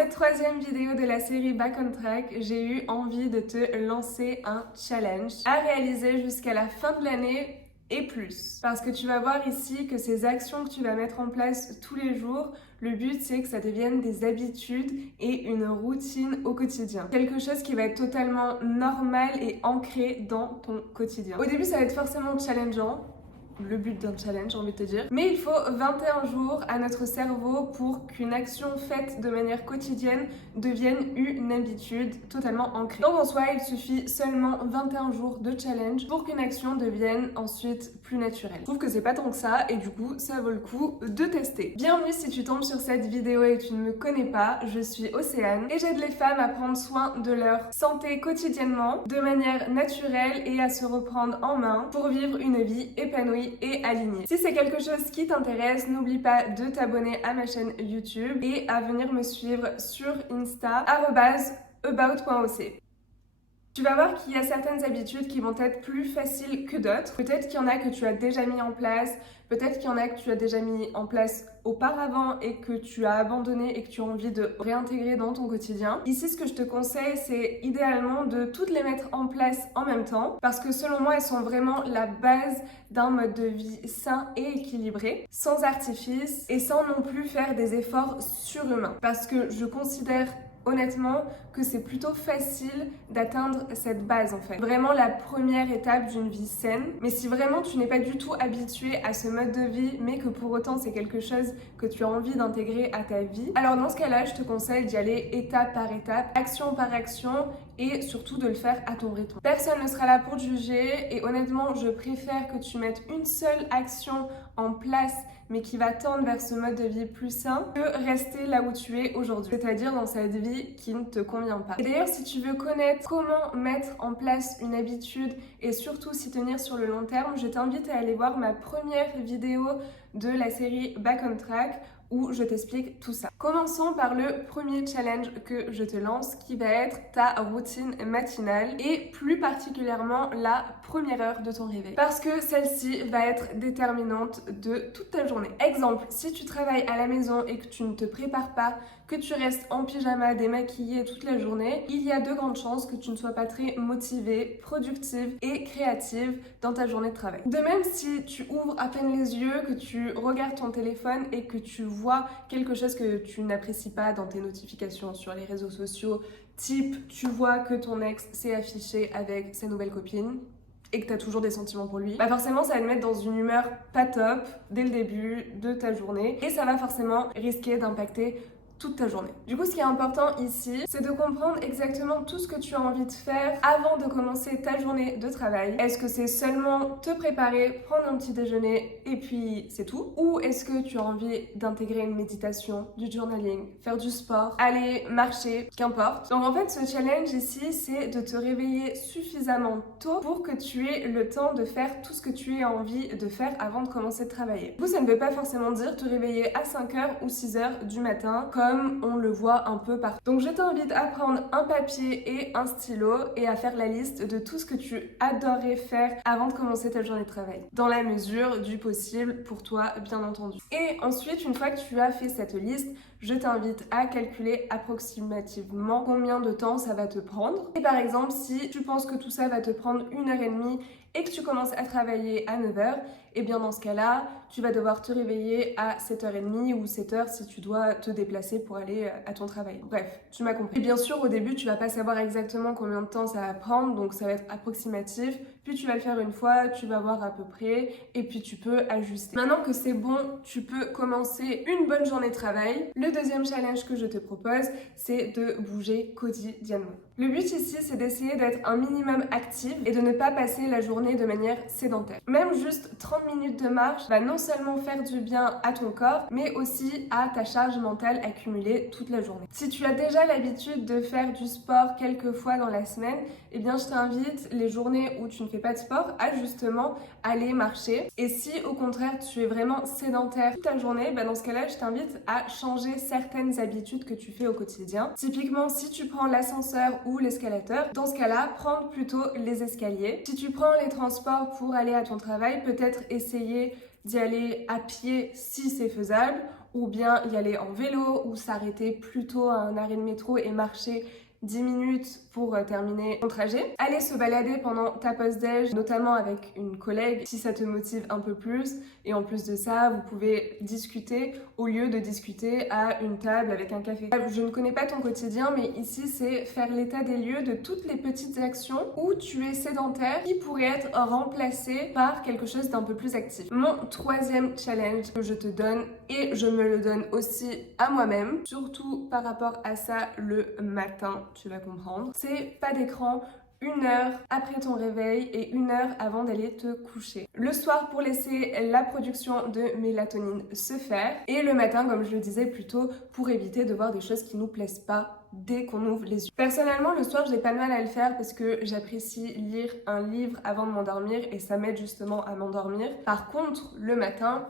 cette troisième vidéo de la série Back on Track, j'ai eu envie de te lancer un challenge à réaliser jusqu'à la fin de l'année et plus. Parce que tu vas voir ici que ces actions que tu vas mettre en place tous les jours, le but c'est que ça devienne des habitudes et une routine au quotidien. Quelque chose qui va être totalement normal et ancré dans ton quotidien. Au début ça va être forcément challengeant, le but d'un challenge, j'ai envie de te dire. Mais il faut 21 jours à notre cerveau pour qu'une action faite de manière quotidienne devienne une habitude totalement ancrée. Donc en soi, il suffit seulement 21 jours de challenge pour qu'une action devienne ensuite plus naturelle. Je trouve que c'est pas tant que ça et du coup, ça vaut le coup de tester. Bienvenue si tu tombes sur cette vidéo et tu ne me connais pas, je suis Océane et j'aide les femmes à prendre soin de leur santé quotidiennement de manière naturelle et à se reprendre en main pour vivre une vie épanouie et aligné. Si c'est quelque chose qui t'intéresse, n'oublie pas de t'abonner à ma chaîne YouTube et à venir me suivre sur Insta @about.oc. Tu vas voir qu'il y a certaines habitudes qui vont être plus faciles que d'autres. Peut-être qu'il y en a que tu as déjà mis en place, peut-être qu'il y en a que tu as déjà mis en place auparavant et que tu as abandonné et que tu as envie de réintégrer dans ton quotidien. Ici, ce que je te conseille, c'est idéalement de toutes les mettre en place en même temps parce que selon moi, elles sont vraiment la base d'un mode de vie sain et équilibré, sans artifice et sans non plus faire des efforts surhumains. Parce que je considère honnêtement que c'est plutôt facile d'atteindre cette base en fait. Vraiment la première étape d'une vie saine. Mais si vraiment tu n'es pas du tout habitué à ce mode de vie, mais que pour autant c'est quelque chose que tu as envie d'intégrer à ta vie, alors dans ce cas-là, je te conseille d'y aller étape par étape, action par action et surtout de le faire à ton rythme. Personne ne sera là pour te juger et honnêtement, je préfère que tu mettes une seule action en place mais qui va tendre vers ce mode de vie plus sain que rester là où tu es aujourd'hui, c'est-à-dire dans cette vie qui ne te convient pas. Et d'ailleurs, si tu veux connaître comment mettre en place une habitude et surtout s'y tenir sur le long terme, je t'invite à aller voir ma première vidéo de la série Back on Track où je t'explique tout ça. Commençons par le premier challenge que je te lance qui va être ta routine matinale et plus particulièrement la première heure de ton réveil. Parce que celle-ci va être déterminante de toute ta journée. Exemple, si tu travailles à la maison et que tu ne te prépares pas, que tu restes en pyjama démaquillée toute la journée, il y a de grandes chances que tu ne sois pas très motivée, productive et créative dans ta journée de travail. De même, si tu ouvres à peine les yeux, que tu regardes ton téléphone et que tu vois quelque chose que tu n'apprécies pas dans tes notifications sur les réseaux sociaux, type tu vois que ton ex s'est affiché avec sa nouvelle copine et que tu as toujours des sentiments pour lui, bah forcément ça va te mettre dans une humeur pas top dès le début de ta journée et ça va forcément risquer d'impacter toute ta journée. Du coup, ce qui est important ici, c'est de comprendre exactement tout ce que tu as envie de faire avant de commencer ta journée de travail. Est-ce que c'est seulement te préparer, prendre un petit déjeuner et puis c'est tout? Ou est-ce que tu as envie d'intégrer une méditation, du journaling, faire du sport, aller marcher, qu'importe. Donc en fait, ce challenge ici, c'est de te réveiller suffisamment tôt pour que tu aies le temps de faire tout ce que tu as envie de faire avant de commencer de travailler. Du coup, ça ne veut pas forcément dire te réveiller à 5h ou 6h du matin, comme on le voit un peu partout. Donc je t'invite à prendre un papier et un stylo et à faire la liste de tout ce que tu adorerais faire avant de commencer ta journée de travail. Dans la mesure du possible pour toi, bien entendu. Et ensuite, une fois que tu as fait cette liste, je t'invite à calculer approximativement combien de temps ça va te prendre. Et par exemple, si tu penses que tout ça va te prendre 1h30 et que tu commences à travailler à 9h, et bien dans ce cas-là, tu vas devoir te réveiller à 7h30 ou 7h si tu dois te déplacer pour aller à ton travail. Bref, tu m'as compris. Et bien sûr, au début, tu vas pas savoir exactement combien de temps ça va prendre, donc ça va être approximatif. Puis tu vas le faire une fois, tu vas voir à peu près, et puis tu peux ajuster. Maintenant que c'est bon, tu peux commencer une bonne journée de travail. Le deuxième challenge que je te propose, c'est de bouger quotidiennement. Le but ici, c'est d'essayer d'être un minimum active et de ne pas passer la journée de manière sédentaire. Même juste 30 minutes de marche va non seulement faire du bien à ton corps, mais aussi à ta charge mentale accumulée toute la journée. Si tu as déjà l'habitude de faire du sport quelques fois dans la semaine, eh bien je t'invite les journées où tu ne fais pas de sport à justement aller marcher. Et si au contraire tu es vraiment sédentaire toute ta journée, dans ce cas-là, je t'invite à changer certaines habitudes que tu fais au quotidien. Typiquement, si tu prends l'ascenseur ou l'escalator, dans ce cas-là, prendre plutôt les escaliers. Si tu prends les transports pour aller à ton travail, peut-être essayer d'y aller à pied si c'est faisable ou bien y aller en vélo, ou s'arrêter plutôt à un arrêt de métro et marcher 10 minutes pour terminer ton trajet. Aller se balader pendant ta pause déj, notamment avec une collègue, si ça te motive un peu plus. Et en plus de ça, vous pouvez discuter au lieu de discuter à une table avec un café. Je ne connais pas ton quotidien, mais ici, c'est faire l'état des lieux de toutes les petites actions où tu es sédentaire qui pourraient être remplacées par quelque chose d'un peu plus actif. Mon troisième challenge que je te donne, et je me le donne aussi à moi-même, surtout par rapport à ça le matin, tu vas comprendre, c'est pas d'écran 1 heure après ton réveil et 1 heure avant d'aller te coucher. Le soir pour laisser la production de mélatonine se faire et le matin, comme je le disais plus tôt, pour éviter de voir des choses qui nous plaisent pas dès qu'on ouvre les yeux. Personnellement, le soir, j'ai pas de mal à le faire parce que j'apprécie lire un livre avant de m'endormir et ça m'aide justement à m'endormir. Par contre, le matin,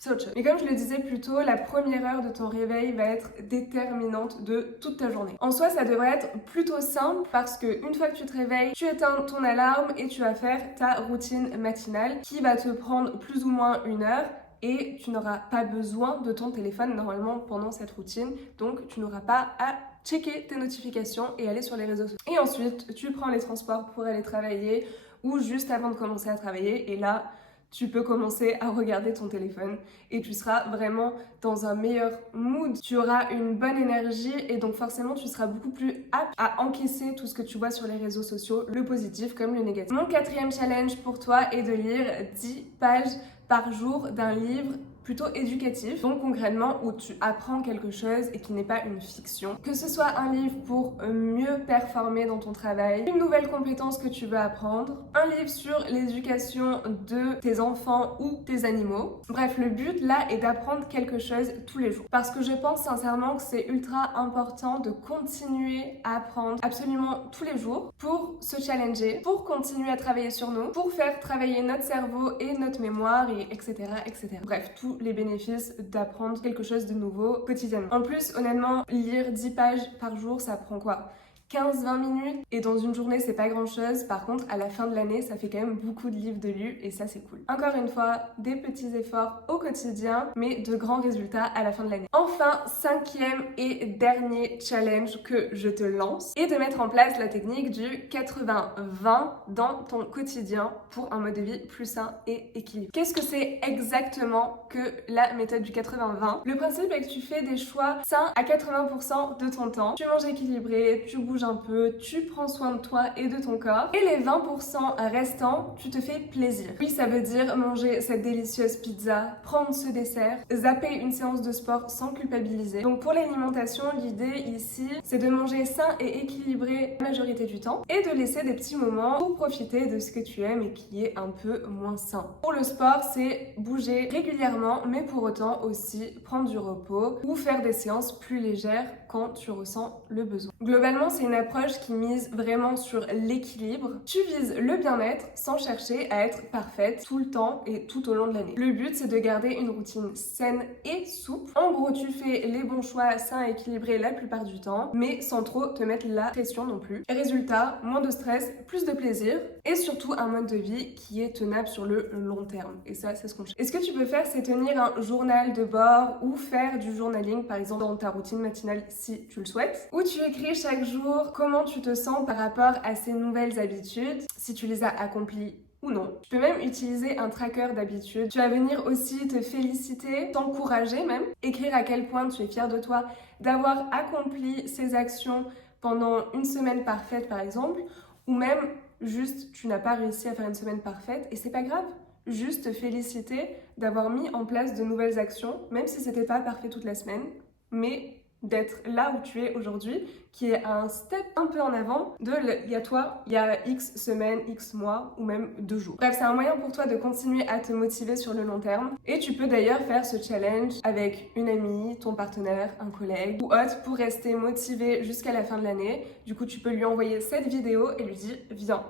c'est autre chose. Mais comme je le disais plus tôt, la première heure de ton réveil va être déterminante de toute ta journée. En soi, ça devrait être plutôt simple parce que une fois que tu te réveilles, tu éteins ton alarme et tu vas faire ta routine matinale qui va te prendre plus ou moins 1 heure. Et tu n'auras pas besoin de ton téléphone normalement pendant cette routine. Donc tu n'auras pas à checker tes notifications et aller sur les réseaux sociaux. Et ensuite, tu prends les transports pour aller travailler ou juste avant de commencer à travailler. Et là, tu peux commencer à regarder ton téléphone et tu seras vraiment dans un meilleur mood. Tu auras une bonne énergie et donc forcément tu seras beaucoup plus apte à encaisser tout ce que tu vois sur les réseaux sociaux, le positif comme le négatif. Mon quatrième challenge pour toi est de lire 10 pages par jour d'un livre plutôt éducatif, donc concrètement où tu apprends quelque chose et qui n'est pas une fiction. Que ce soit un livre pour mieux performer dans ton travail, une nouvelle compétence que tu veux apprendre, un livre sur l'éducation de tes enfants ou tes animaux. Bref, le but là est d'apprendre quelque chose tous les jours. Parce que je pense sincèrement que c'est ultra important de continuer à apprendre absolument tous les jours pour se challenger, pour continuer à travailler sur nous, pour faire travailler notre cerveau et notre mémoire et etc. etc. Bref, tous les bénéfices d'apprendre quelque chose de nouveau quotidiennement. En plus, honnêtement, lire 10 pages par jour, ça prend quoi ? 15-20 minutes et dans une journée c'est pas grand chose. Par contre à la fin de l'année ça fait quand même beaucoup de livres de lus et ça c'est cool. Encore une fois, des petits efforts au quotidien mais de grands résultats à la fin de l'année. Enfin, cinquième et dernier challenge que je te lance est de mettre en place la technique du 80-20 dans ton quotidien pour un mode de vie plus sain et équilibré. Qu'est-ce que c'est exactement que la méthode du 80-20 ? Le principe est que tu fais des choix sains à 80% de ton temps. Tu manges équilibré, tu bouges un peu, tu prends soin de toi et de ton corps. Et les 20% restants, tu te fais plaisir. Oui, ça veut dire manger cette délicieuse pizza, prendre ce dessert, zapper une séance de sport sans culpabiliser. Donc pour l'alimentation, l'idée ici, c'est de manger sain et équilibré la majorité du temps et de laisser des petits moments pour profiter de ce que tu aimes et qui est un peu moins sain. Pour le sport, c'est bouger régulièrement, mais pour autant aussi prendre du repos ou faire des séances plus légères quand tu ressens le besoin. Globalement, c'est une approche qui mise vraiment sur l'équilibre. Tu vises le bien-être sans chercher à être parfaite tout le temps et tout au long de l'année. Le but, c'est de garder une routine saine et souple. En gros, tu fais les bons choix sains et équilibrés la plupart du temps, mais sans trop te mettre la pression non plus. Résultat, moins de stress, plus de plaisir et surtout un mode de vie qui est tenable sur le long terme. Et ça, c'est ce qu'on cherche. Et ce que tu peux faire, c'est tenir un journal de bord ou faire du journaling, par exemple, dans ta routine matinale si tu le souhaites, où tu écris chaque jour comment tu te sens par rapport à ces nouvelles habitudes, si tu les as accomplies ou non. Tu peux même utiliser un tracker d'habitude. Tu vas venir aussi te féliciter, t'encourager même, écrire à quel point tu es fier de toi d'avoir accompli ces actions pendant une semaine parfaite par exemple, ou même juste tu n'as pas réussi à faire une semaine parfaite et c'est pas grave. Juste te féliciter d'avoir mis en place de nouvelles actions, même si c'était pas parfait toute la semaine, mais d'être là où tu es aujourd'hui, qui est un step un peu en avant de il y a toi, il y a X semaines, X mois ou même 2 jours. Bref, c'est un moyen pour toi de continuer à te motiver sur le long terme. Et tu peux d'ailleurs faire ce challenge avec une amie, ton partenaire, un collègue ou autre pour rester motivé jusqu'à la fin de l'année. Du coup, tu peux lui envoyer cette vidéo et lui dire « Viens,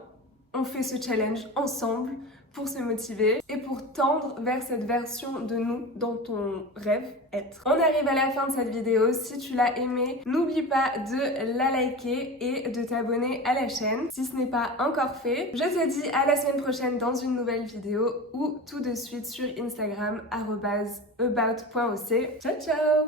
on fait ce challenge ensemble pour se motiver et pour tendre vers cette version de nous dont on rêve être. On arrive à la fin de cette vidéo. Si tu l'as aimée, n'oublie pas de la liker et de t'abonner à la chaîne si ce n'est pas encore fait. Je te dis à la semaine prochaine dans une nouvelle vidéo ou tout de suite sur Instagram @about.oc. Ciao ciao!